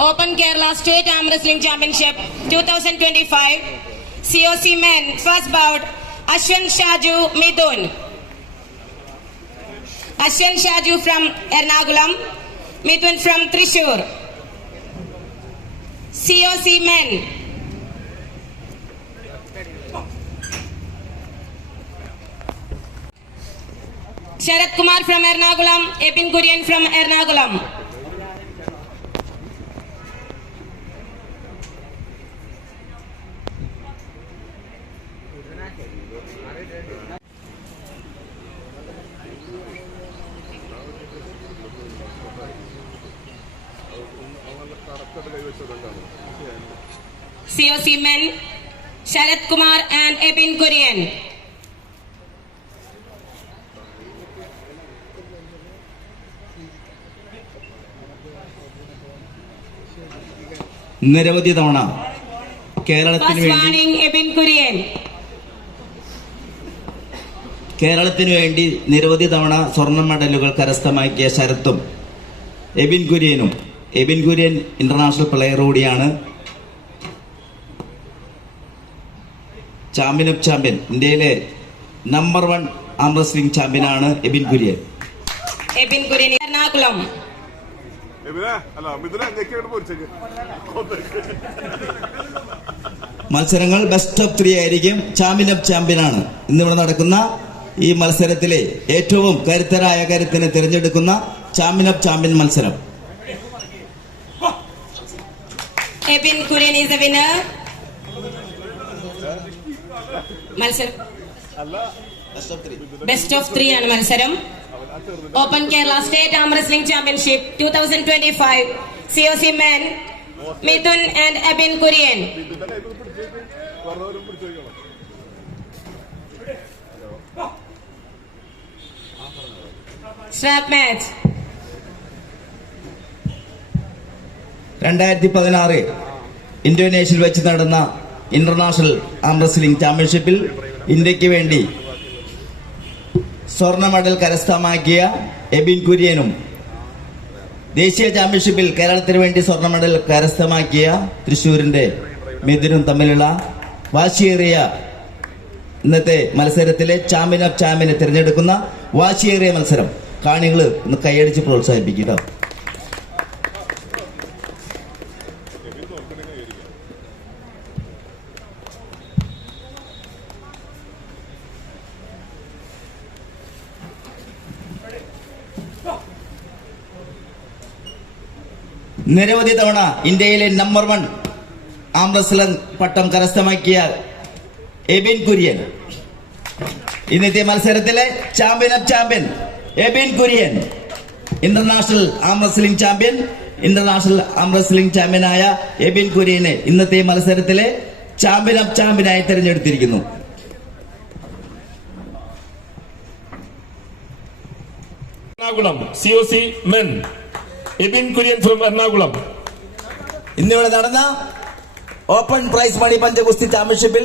Open Kerala State Arm Wrestling Championship 2025. COC Men first bout Ashwin Shaju Midun. Ashwin Shaju from Ernakulam, Midun from Thrissur. COC Men. Sharat Kumar from Ernakulam, Ebin Kurian from Ernakulam. COC Men, Sharat Kumar and Ebin Kurian. നിരവധി തവണ കേരളത്തിന് വേണ്ടി നിരവധി തവണ സ്വർണ്ണ മെഡലുകൾ കരസ്ഥമാക്കിയ ശരത്തും എബിൻ കുര്യനും. എബിൻ കുര്യൻ ഇന്റർനാഷണൽ പ്ലെയർ കൂടിയാണ്. ചാമ്പ്യൻ ഓഫ് ചാമ്പ്യൻ, ഇന്ത്യയിലെ നമ്പർ 1 ആം റെസ്ലിംഗ് ചാമ്പ്യനാണ് എബിൻ കുര്യൻ. എറണാകുളം. മത്സരങ്ങൾ ബെസ്റ്റ് ഓഫ് 3 ആയിരിക്കും. ചാമ്പ്യൻ ഓഫ് ചാമ്പ്യനാണ് ഇന്നിവിടെ നടക്കുന്ന ഈ മത്സരത്തിലെ ഏറ്റവും കരുത്തരായ കരുത്തിനെ തിരഞ്ഞെടുക്കുന്ന ചാമ്പ്യൻ ഓഫ് ചാമ്പ്യൻ മത്സരം. Ebin Kurian is the winner. മത്സരം ബെസ്റ്റ് ഓഫ് 3 ആണ് മത്സരം. Open Kerala State Arm Wrestling Championship 2025. COC Men, Midun and Ebin Kurian. Strap match. 2016 ഇന്തോനേഷ്യയിൽ വെച്ച് നടന്ന ഇന്റർനാഷണൽ ആം റെസ്ലിംഗ് ചാമ്പ്യൻഷിപ്പിൽ ഇന്ത്യക്ക് വേണ്ടി സ്വർണ്ണ മെഡൽ കരസ്ഥമാക്കിയ എബിൻ കുര്യനും ദേശീയ ചാമ്പ്യൻഷിപ്പിൽ കേരളത്തിന് വേണ്ടി സ്വർണ്ണ മെഡൽ കരസ്ഥമാക്കിയ തൃശ്ശൂരിന്റെ മിഥുനും തമ്മിലുള്ള വാശിയേറിയ ഇന്നത്തെ മത്സരത്തിലെ ചാമ്പ്യൻ ഓഫ് ചാമ്പ്യനെ തിരഞ്ഞെടുക്കുന്ന വാശിയേറിയ മത്സരം. കാണികൾ ഒന്ന് കൈയടിച്ച് പ്രോത്സാഹിപ്പിക്കുക. നിരവധി തവണ ഇന്ത്യയിലെ നമ്പർ 1 ആം റെസ്ലർ പട്ടം കരസ്ഥമാക്കിയ എബിൻ കുര്യൻ ഇന്നത്തെ മത്സരത്തിലെ champion of champion Abin Kurian. International arm wrestling champion, international arm wrestling ചാമ്പ്യനായ എബിൻ കുര്യനെ ഇന്നത്തെ മത്സരത്തിലെ ചാമ്പ്യൻ ഓഫ് ചാമ്പ്യനായി തിരഞ്ഞെടുത്തിരിക്കുന്നു. Ernakulam, COC Men, Ebin Kurian from Ernakulam. ഇന്നിവിടെ നടന്ന ഓപ്പൺ പ്രൈസ് മണി പഞ്ചഗുസ്തി ചാമ്പ്യൻഷിപ്പിൽ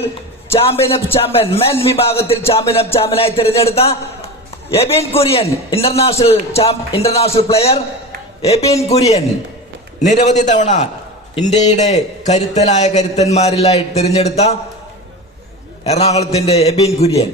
ചാമ്പ്യൻ ഓഫ് ചാമ്പ്യൻ മെൻ വിഭാഗത്തിൽ ചാമ്പ്യൻ ഓഫ് ചാമ്പ്യനായി തിരഞ്ഞെടുത്ത എബിൻ കുര്യൻ, ഇന്റർനാഷണൽ പ്ലെയർ എബിൻ കുര്യൻ. നിരവധി തവണ ഇന്ത്യയുടെ കരുത്തനായ കരുത്തന്മാരിലായി തിരഞ്ഞെടുത്ത എറണാകുളത്തിന്റെ എബിൻ കുര്യൻ.